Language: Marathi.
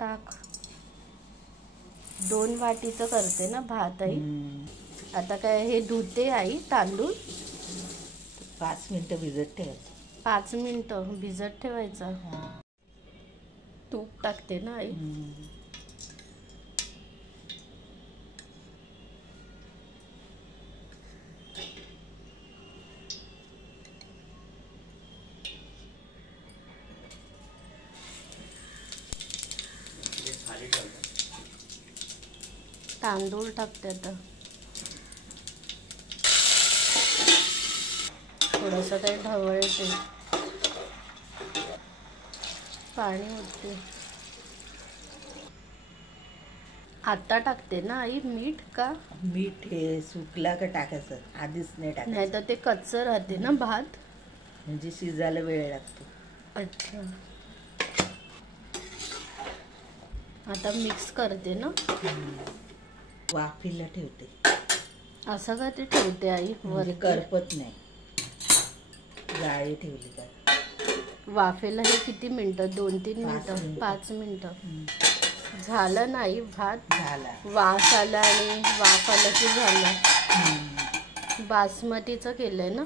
टाक. 2 वाटीचं करते ना भात आई. आता काय हे धुते आई तांदूळ. 5 मिनिटं भिजत ठेवायचं. 5 मिनिटं भिजत ठेवायचं. तूप टाकते ना आई. तांदूळ टाकते आता. थोडंसं काही ढवळते. पाणी ओतते. आता टाकते ना आई मीठ का? मीठ हे सुकला का टाकायचं, आधीच नाही टाकायचं. नाही तर ते कच्चं राहते ना भात, म्हणजे शिजायला वेळ लागतो. अच्छा. आता मिक्स करते ना. वाफीला ठेवते. असं का ते ठेवते आई? म्हणजे करपत नाही. जाळी ठेवली का. वाफेला हे किती मिनिटं? 2-3 मिनिटं? 5 मिनिटं. झालं नाही भात. झाला. वास आला आणि वाफ आला की झालं. बासमतीचं केलंय ना.